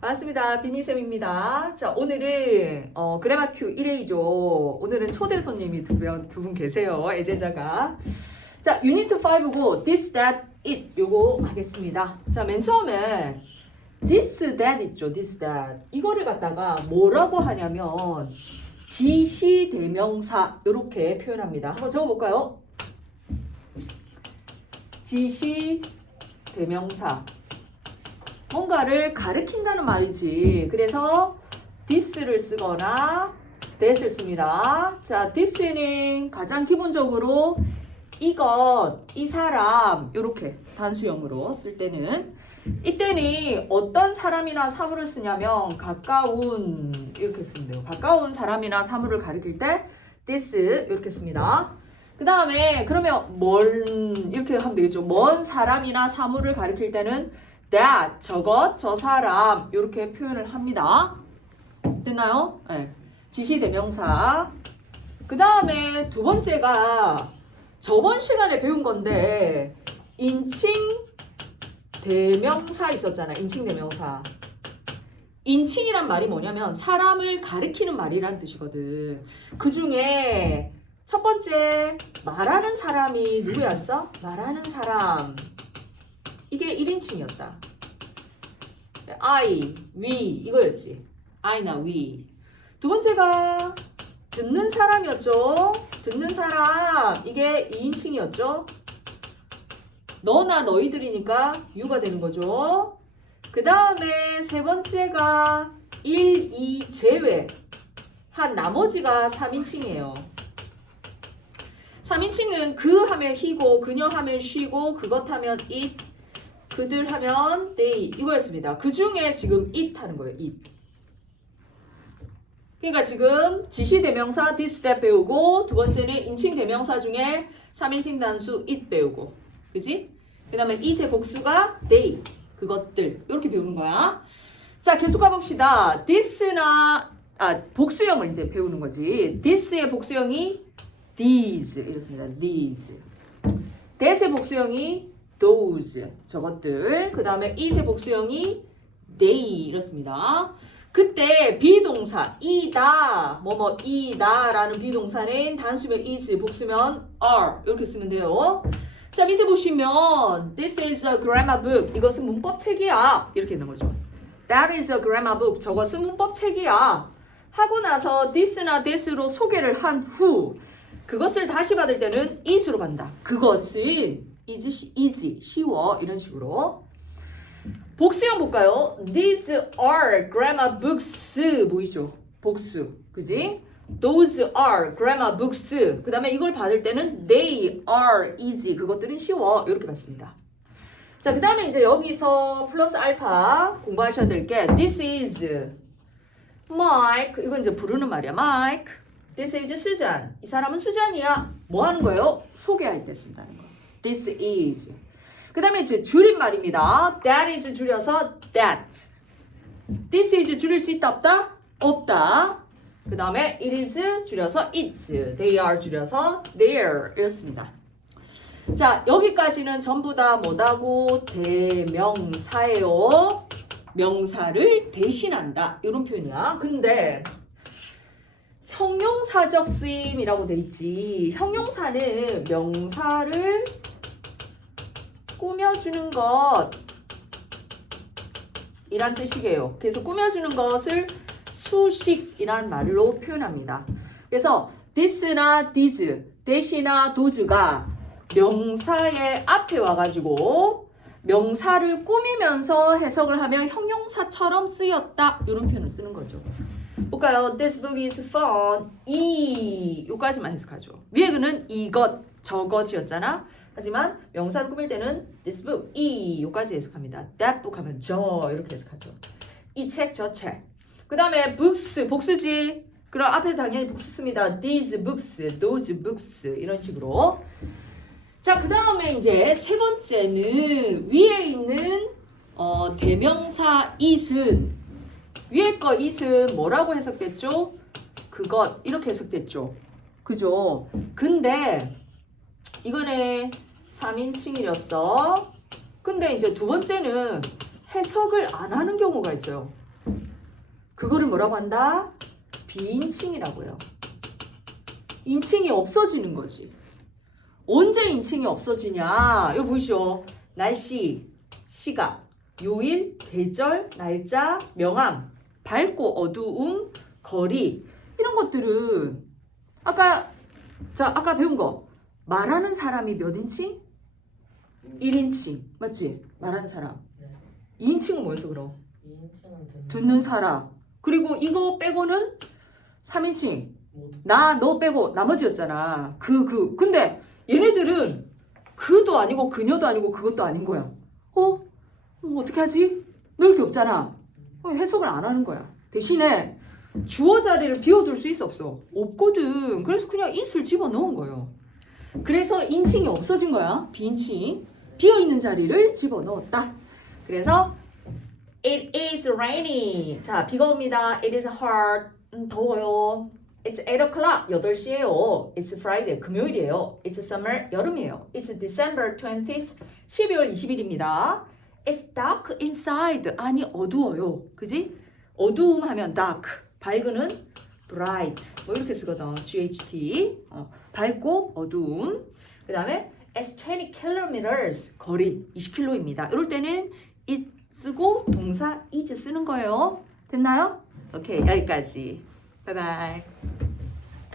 반갑습니다. 비니쌤입니다. 자, 오늘은 어, 그래마큐 1회이죠. 오늘은 초대 손님이 두 분 두 분 계세요. 애제자가. 자, 유니트 5고 this, that, it 요거 하겠습니다. 자, 맨 처음에 this, that 있죠. this, that. 이거를 갖다가 뭐라고 하냐면 지시 대명사 이렇게 표현합니다. 한번 적어 볼까요? 지시 대명사. 뭔가를 가르킨다는 말이지. 그래서 this를 쓰거나 that을 씁니다. 자, this는 가장 기본적으로 이것, 이 사람 이렇게 단수형으로 쓸 때는 이때는 어떤 사람이나 사물을 쓰냐면 가까운 이렇게 쓰면 돼요. 가까운 사람이나 사물을 가리킬 때 this 이렇게 씁니다. 그 다음에 그러면 먼 이렇게 하면 되겠죠. 먼 사람이나 사물을 가리킬 때는 that 저것 저 사람 이렇게 표현을 합니다. 됐나요? 네. 지시 대명사. 그 다음에 두 번째가 저번 시간에 배운 건데 인칭 대명사 있었잖아. 인칭 대명사. 인칭이란 말이 뭐냐면 사람을 가리키는 말이란 뜻이거든. 그 중에 첫 번째 말하는 사람이 누구였어? 말하는 사람. 이게 1인칭이었다. I, we 이거였지. I나 we. 두 번째가 듣는 사람이었죠. 듣는 사람 이게 2인칭이었죠. 너나 너희들이니까 you가 되는 거죠. 그 다음에 세 번째가 1, 2 제외 한 나머지가 3인칭이에요. 3인칭은 그 하면 he고 그녀 하면 she고 그것 하면 it 그들 하면 they 이거였습니다. 그 중에 지금 it 하는 거예요. it. 그러니까 지금 지시 대명사 this that 배우고 두 번째는 인칭 대명사 중에 3인칭 단수 it 배우고 그지? 그 다음에 it의 복수가 they 그것들 이렇게 배우는 거야. 자 계속 가봅시다. this나 아 복수형을 이제 배우는 거지. this의 복수형이 these 이렇습니다. these. that의 복수형이 those 저것들. 그 다음에 it의 복수형이 they 이렇습니다. 그때 비동사 이다 뭐뭐 이다라는 비동사는 단수면 is 복수면 are 이렇게 쓰면 돼요. 자 밑에 보시면 this is a grammar book 이것은 문법 책이야 이렇게 있는 거죠. That is a grammar book 저것은 문법 책이야 하고 나서 this나 that으로 소개를 한 후 그것을 다시 받을 때는 is로 간다. 그것은 is, is 쉬워 이런 식으로. 복수형 볼까요? These are grammar books. 보이죠? 복수. 그지? Those are grammar books. 그 다음에 이걸 받을 때는 they are easy. 그것들은 쉬워. 이렇게 받습니다. 자 그 다음에 이제 여기서 플러스 알파 공부하셔야 될 게 this is Mike. 이건 이제 부르는 말이야 Mike. This is 수잔 이 사람은 수잔이야. 뭐 하는 거예요? 소개할 때 쓴다는 거 This is 그 다음에 이제 줄임말입니다. That is 줄여서 that. This is 줄일 수 있다 없다? 없다. 그 다음에 it is 줄여서 it's. They are 줄여서 their 이렇습니다. 자 여기까지는 전부 다 뭐다고 대명사예요. 명사를 대신한다 이런 표현이야. 근데 형용사적 쓰임이라고 돼 있지. 형용사는 명사를 꾸며주는 것 이란 뜻이에요. 그래서 꾸며주는 것을 수식이란 말로 표현합니다. 그래서 this나 these, that이나 those가 명사의 앞에 와가지고 명사를 꾸미면서 해석을 하면 형용사처럼 쓰였다 이런 표현을 쓰는 거죠. 볼까요? This book is fun. 이 요까지만 해석하죠. 위에 그는 이것 저것이었잖아. 하지만 명사를 꾸밀 때는 this book 이 요까지 해석합니다. that book 하면 저 이렇게 해석하죠. 이 책 저 책. 그 다음에 books 복수지. 그럼 앞에 당연히 복수 씁니다. these books, those books 이런 식으로. 자, 그 다음에 이제 세 번째는 위에 있는 어, 대명사 it은 위에 거 it은 뭐라고 해석됐죠? 그것 이렇게 해석됐죠. 그죠? 근데 이거는 3인칭이었어. 근데 이제 두 번째는 해석을 안 하는 경우가 있어요. 그거를 뭐라고 한다? 비인칭이라고요. 인칭이 없어지는 거지. 언제 인칭이 없어지냐? 이거 보시오. 날씨, 시각, 요일, 계절, 날짜, 명암, 밝고 어두움, 거리 이런 것들은 아까 자 아까 배운 거 말하는 사람이 몇 인칭? 1인칭 맞지? 말하는 사람. 네. 2인칭은 뭐였어 그럼? 이인칭은 듣는, 듣는 사람. 그리고 이거 빼고는 3인칭. 모두. 나너 빼고 나머지였잖아. 그 그. 근데 얘네들은 그도 아니고 그녀도 아니고 그것도 아닌 거야. 어? 어 어떻게 하지? 넣을 게 없잖아. 어, 해석을 안 하는 거야. 대신에 주어 자리를 비워둘 수 있어 없어? 없거든. 그래서 그냥 it을 집어넣은 거예요. 그래서 인칭이 없어진 거야. 비인칭 비어있는 자리를 집어넣었다 그래서 It is rainy 자 비가 옵니다 It is hot 음, 더워요 It's 8 o'clock 8시에요 It's Friday 금요일이에요 It's summer 여름이에요 It's December 20th 12월 20일입니다 It's dark inside 아니 어두워요 그지? 어두움 하면 dark 밝은은 bright 뭐 이렇게 쓰거든 GHT 어, 밝고 어두움 그 다음에 It's 20 kilometers 거리 20km입니다. 이럴 때는 it 쓰고 동사 is 쓰는 거예요. 됐나요? 오케이 여기까지. 바이바이